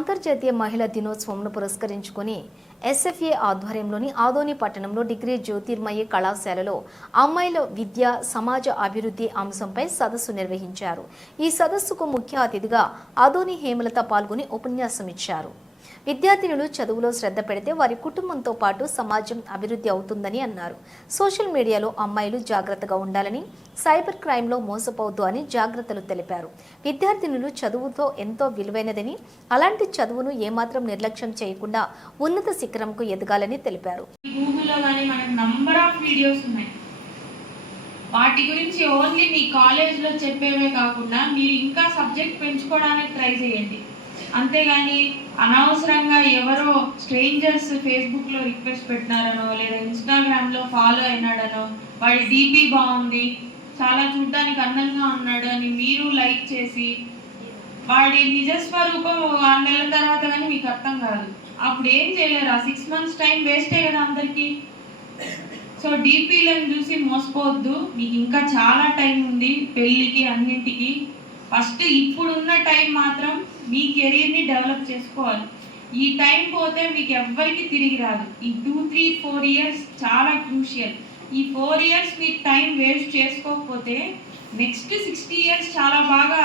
అంతర్జాతీయ మహిళా దినోత్సవంను పురస్కరించుకుని ఎస్ఎఫ్ఏ ఆధ్వర్యంలోని ఆదోని పట్టణంలో డిగ్రీ జ్యోతిర్మయ కళాశాలలో అమ్మాయిల విద్య సమాజ అభివృద్ధి అంశంపై సదస్సు నిర్వహించారు. ఈ సదస్సుకు ముఖ్య అతిథిగా ఆదోని హేమలత పాల్గొని ఉపన్యాసం ఇచ్చారు విద్యార్థినులు చదువులో శ్రద్ధ పెడితే వారి కుటుంబంతో పాటు సమాజం అభివృద్ధి అవుతుందని అన్నారు. సోషల్ మీడియాలో అమ్మాయిలు జాగ్రత్తగా ఉండాలని సైబర్ క్రైమ్లో మోసపోవద్దు అని జాగ్రత్తలు తెలిపారు. విద్యార్థినులు చదువుతో ఎంతో విలువైనదని అలాంటి చదువును ఏమాత్రం నిర్లక్ష్యం చేయకుండా ఉన్నత శిఖరంకు ఎదగాలని తెలిపారు. గూగుల్లో కానీ మనకు నంబర్ ఆఫ్ వీడియోస్ ఉన్నాయి. వాటి గురించి ఓన్లీ మీ కాలేజ్లో చెప్పేవే కాకుండా మీరు ఇంకా సబ్జెక్ట్ పెంచుకోవడానికి ట్రై చేయండి. అంతేగాని అనవసరంగా ఎవరో స్ట్రేంజర్స్ ఫేస్బుక్లో రిక్వెస్ట్ పెట్టినారనో లేదా ఇన్స్టాగ్రామ్లో ఫాలో అయినాడనో వాడి డీపీ బాగుంది చాలా చూడ్డానికి అందంగా ఉన్నాడు అని మీరు లైక్ చేసి వాడి నిజ స్వరూపం ఆరు నెలల తర్వాత కానీ మీకు అర్థం కాదు. అప్పుడు ఏం చేయలేరు ఆ సిక్స్ మంత్స్ టైం వేస్టే కదా అందరికీ. సో డీపీలను చూసి మోసపోవద్దు మీకు ఇంకా చాలా టైం ఉంది పెళ్ళికి అన్నింటికి. ఫస్ట్ ఇప్పుడున్న టైం మాత్రం మీ కెరీర్ని డెవలప్ చేసుకోవాలి. ఈ టైం పోతే మీకు ఎవ్వరికి తిరిగి రాదు. ఈ టూ త్రీ ఫోర్ ఇయర్స్ చాలా క్రూషియల్. ఈ ఫోర్ ఇయర్స్ మీ టైం వేస్ట్ చేసుకోకపోతే నెక్స్ట్ సిక్స్టీ ఇయర్స్ చాలా బాగా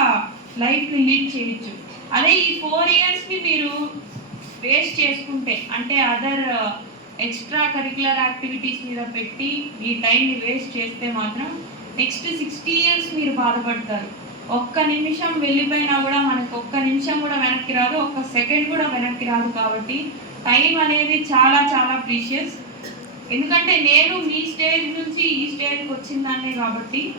లైఫ్ని లీడ్ చేయొచ్చు. అదే ఈ ఫోర్ ఇయర్స్ని మీరు వేస్ట్ చేసుకుంటే అంటే అదర్ ఎక్స్ట్రా కరికులర్ యాక్టివిటీస్ మీద పెట్టి మీ టైంని వేస్ట్ చేస్తే మాత్రం నెక్స్ట్ సిక్స్టీ ఇయర్స్ మీరు బాధపడతారు. ఒక్క నిమిషం వెళ్ళిపోయినా కూడా మనకు ఒక్క నిమిషం కూడా వెనక్కి రాదు ఒక్క సెకండ్ కూడా వెనక్కి రాదు కాబట్టి టైం అనేది చాలా చాలా ప్రీషియస్. ఎందుకంటే నేను మీ స్టేజ్ నుంచి ఈ స్టేజ్కి వచ్చిందాన్ని కాబట్టి